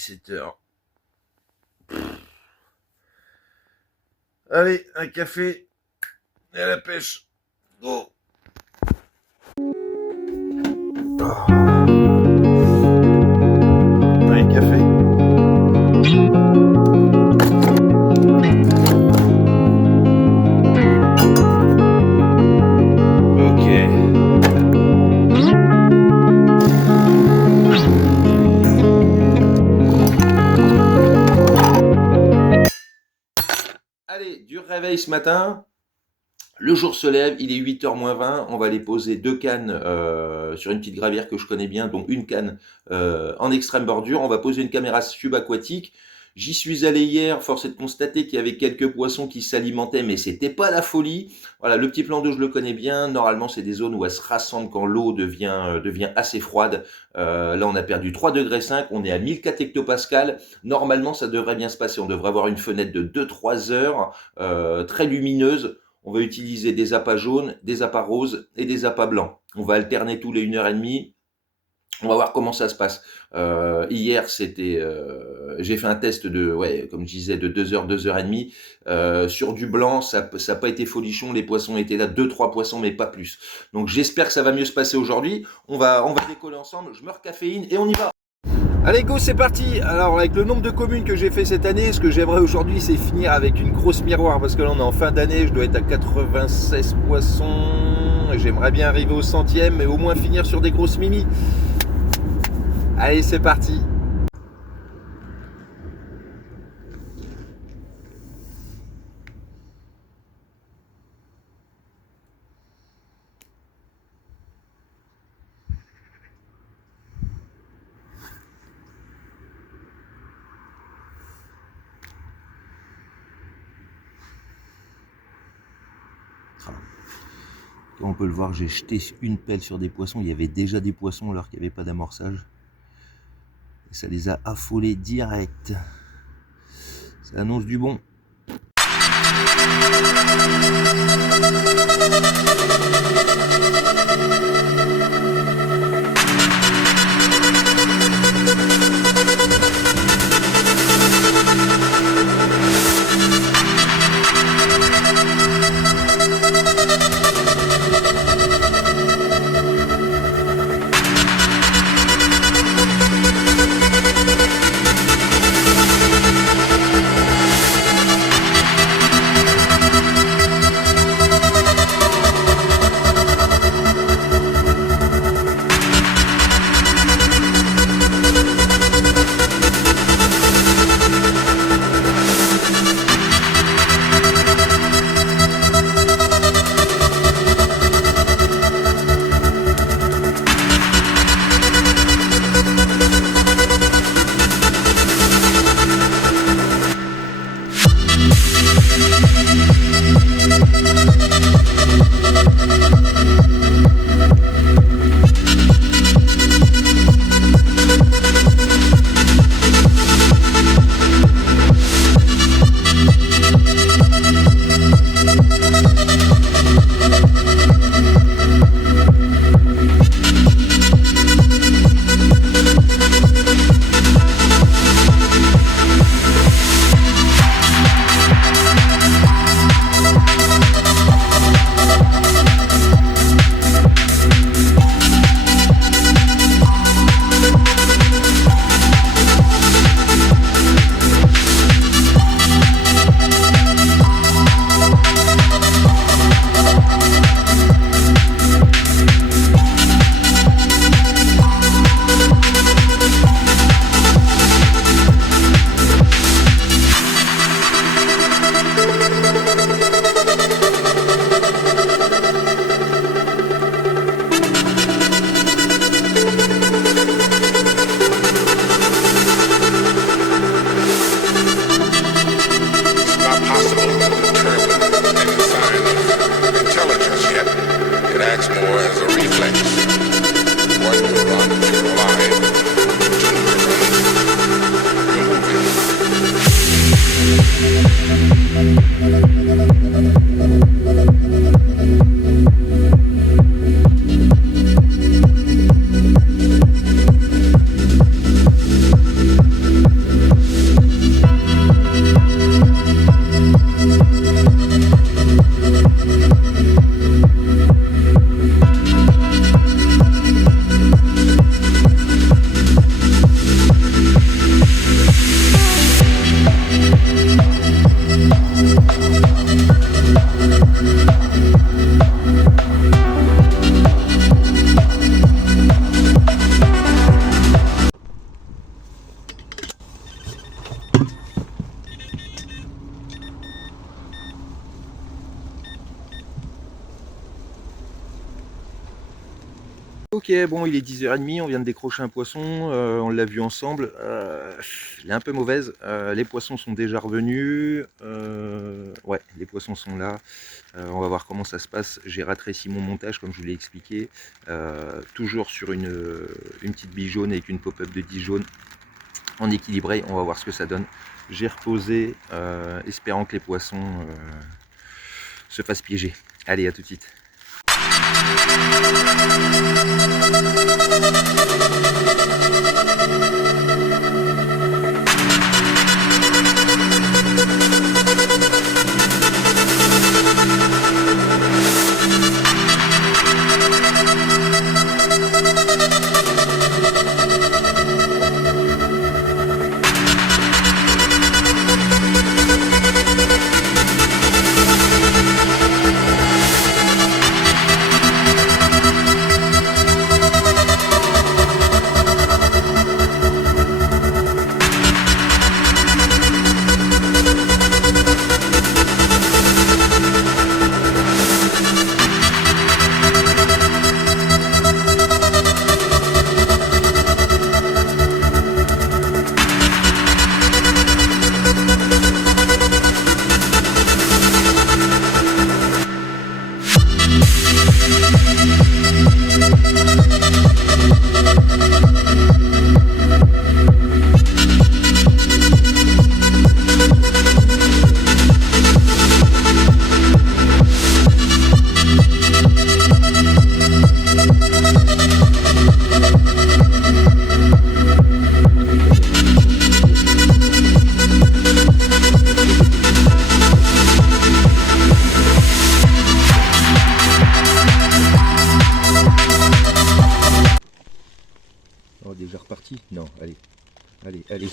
7 heures. Allez, un café et à la pêche. Go. Un café. Allez, dur réveil ce matin. Le jour se lève, il est 8h moins 20. On va aller poser 2 cannes sur une petite gravière que je connais bien, donc une canne en extrême bordure. On va poser une caméra subaquatique. J'y suis allé hier, force est de constater qu'il y avait quelques poissons qui s'alimentaient, mais c'était pas la folie. Voilà, le petit plan d'eau, je le connais bien. Normalement, c'est des zones où elle se rassemble quand l'eau devient assez froide. Là, on a perdu 3,5 degrés, on est à 1004 hectopascales. Normalement, ça devrait bien se passer. On devrait avoir une fenêtre de 2-3 heures, très lumineuse. On va utiliser des appâts jaunes, des appâts roses et des appâts blancs. On va alterner tous les 1h30. On va voir comment ça se passe. Hier, j'ai fait un test comme je disais, de 2 heures, 2h30. Sur du blanc, ça n'a pas été folichon. Les poissons étaient là, 2-3 poissons, mais pas plus. Donc j'espère que ça va mieux se passer aujourd'hui. On va décoller ensemble. Je me recaféine et on y va. Allez go, c'est parti. Alors avec le nombre de communes que j'ai fait cette année, ce que j'aimerais aujourd'hui, c'est finir avec une grosse miroir, parce que là on est en fin d'année, je dois être à 96 poissons, j'aimerais bien arriver au 100e et au moins finir sur des grosses mimis. Allez, c'est parti. Comme on peut le voir, j'ai jeté une pelle sur des poissons. Il y avait déjà des poissons alors qu'il n'y avait pas d'amorçage. Et ça les a affolés direct. Ça annonce du bon. Ok, bon, il est 10h30, on vient de décrocher un poisson, on l'a vu ensemble. Elle est un peu mauvaise. Les poissons sont déjà revenus. Ouais, les poissons sont là. On va voir comment ça se passe. J'ai rétréci mon montage, comme je vous l'ai expliqué. Toujours sur une petite bille jaune avec une pop-up de 10 jaune en équilibré. On va voir ce que ça donne. J'ai reposé, espérant que les poissons se fassent piéger. Allez, à tout de suite. Oh, déjà reparti? Non, allez, allez, allez.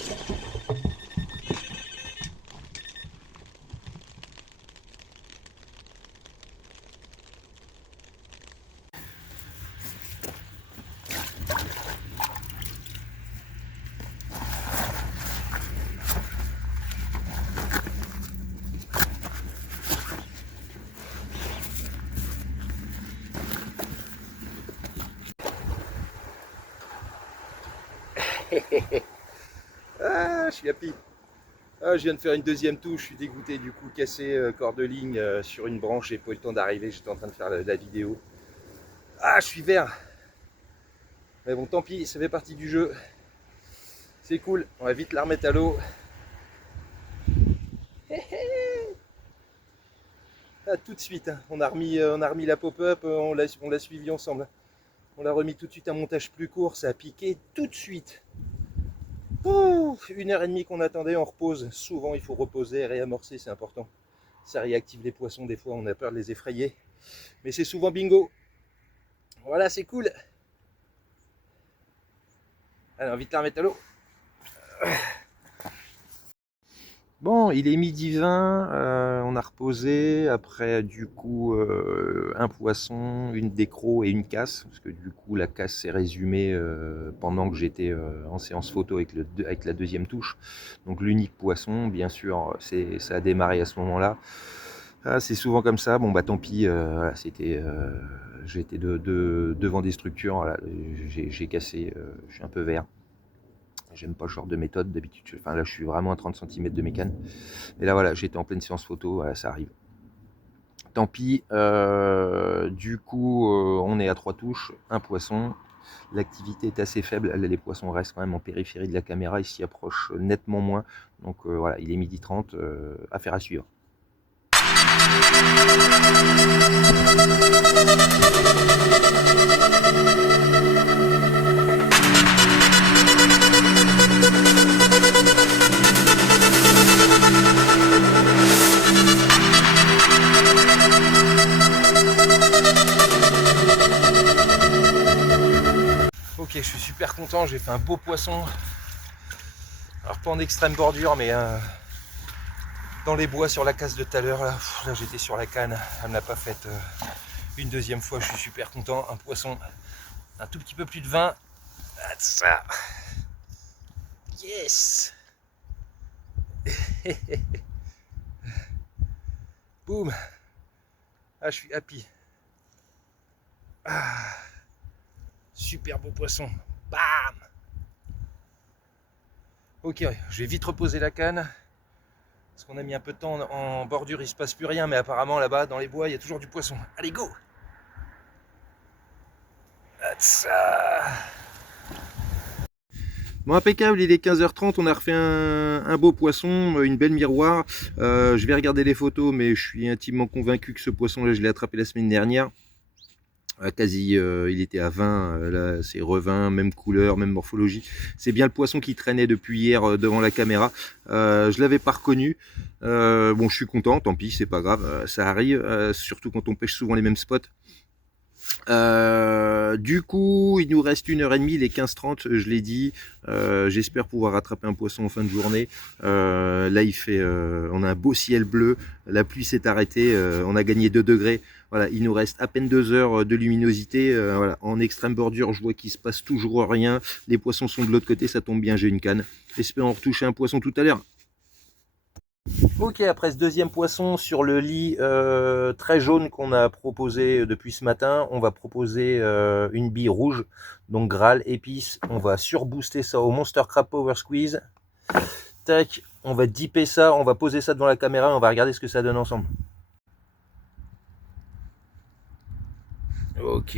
Ah, je suis happy. Ah, je viens de faire une deuxième touche, je suis dégoûté du coup, cassé corde de ligne sur une branche, j'ai pas eu le temps d'arriver, j'étais en train de faire la vidéo. Ah, je suis vert. Mais bon, tant pis, ça fait partie du jeu. C'est cool, on va vite la remettre à l'eau. Ah, tout de suite, hein. On a remis la pop-up, on l'a suivi ensemble. On l'a remis tout de suite un montage plus court, ça a piqué tout de suite. Ouh, 1h30 qu'on attendait, on repose. Souvent, il faut reposer, réamorcer, c'est important. Ça réactive les poissons, des fois, on a peur de les effrayer. Mais c'est souvent bingo. Voilà, c'est cool. Allez, on va vite la remettre à l'eau. Bon, il est midi 20, on a reposé, après du coup un poisson, une décro et une casse, parce que du coup la casse s'est résumée pendant que j'étais en séance photo avec la deuxième touche. Donc l'unique poisson, bien sûr, ça a démarré à ce moment-là. Ah, c'est souvent comme ça, bon bah tant pis, voilà, j'étais devant des structures, voilà, j'ai cassé, je suis un peu vert. J'aime pas ce genre de méthode d'habitude. Enfin là, je suis vraiment à 30 cm de mécane. Et là, voilà, j'étais en pleine séance photo. Voilà, ça arrive. Tant pis. Du coup, on est à 3 touches. Un poisson. L'activité est assez faible. Les poissons restent quand même en périphérie de la caméra. Ils s'y approchent nettement moins. Donc voilà, il est 12h30. Affaire à suivre. Ok, je suis super content, j'ai fait un beau poisson. Alors pas en extrême bordure, mais dans les bois sur la casse de tout à l'heure. Là j'étais sur la canne, elle me l'a pas faite une deuxième fois, je suis super content. Un poisson un tout petit peu plus de 20. Ça. Yes. Boum. Ah, je suis happy. Ah. Super beau poisson. Bam! Ok, je vais vite reposer la canne. Parce qu'on a mis un peu de temps en bordure, il se passe plus rien, mais apparemment là-bas, dans les bois, il y a toujours du poisson. Allez, go! Bon, impeccable, il est 15h30, on a refait un beau poisson, une belle miroir. Je vais regarder les photos, mais je suis intimement convaincu que ce poisson-là, je l'ai attrapé la semaine dernière. Il était à 20, là c'est revin, même couleur, même morphologie. C'est bien le poisson qui traînait depuis hier devant la caméra. Je l'avais pas reconnu. Bon, je suis content, tant pis, c'est pas grave, ça arrive, surtout quand on pêche souvent les mêmes spots. Du coup, il nous reste 1h30, il est 15h30, je l'ai dit. J'espère pouvoir rattraper un poisson en fin de journée. Là, on a un beau ciel bleu, la pluie s'est arrêtée, on a gagné 2 degrés. Voilà, il nous reste à peine 2 heures de luminosité. Voilà, en extrême bordure, je vois qu'il se passe toujours rien. Les poissons sont de l'autre côté, ça tombe bien, j'ai une canne. Espérons retoucher un poisson tout à l'heure. Ok, après ce deuxième poisson sur le lit très jaune qu'on a proposé depuis ce matin, on va proposer une bille rouge, donc Graal, épice. On va surbooster ça au Monster Crab Power Squeeze. Tac, on va dipper ça, on va poser ça devant la caméra et on va regarder ce que ça donne ensemble. Ok.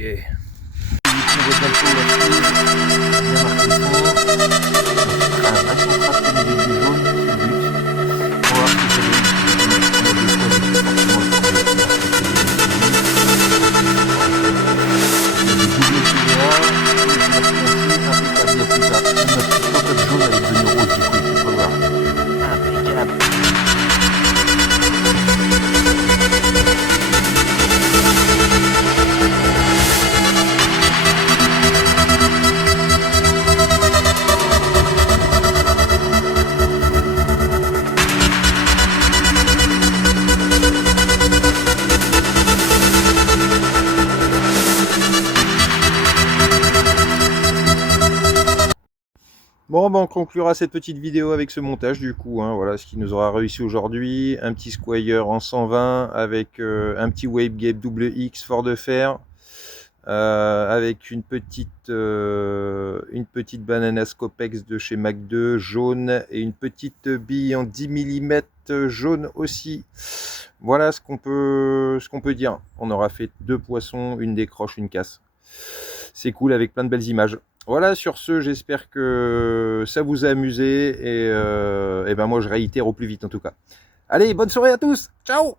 Bon, ben on conclura cette petite vidéo avec ce montage du coup, hein, voilà ce qui nous aura réussi aujourd'hui. Un petit squire en 120 avec un petit Wave Gape double X fort de fer, avec une petite banana Scopex de chez Mac 2 jaune et une petite bille en 10 mm jaune aussi. Voilà ce qu'on peut dire. On aura fait 2 poissons, une décroche, une casse. C'est cool avec plein de belles images. Voilà, sur ce, j'espère que ça vous a amusé et ben moi je réitère au plus vite en tout cas. Allez, bonne soirée à tous. Ciao.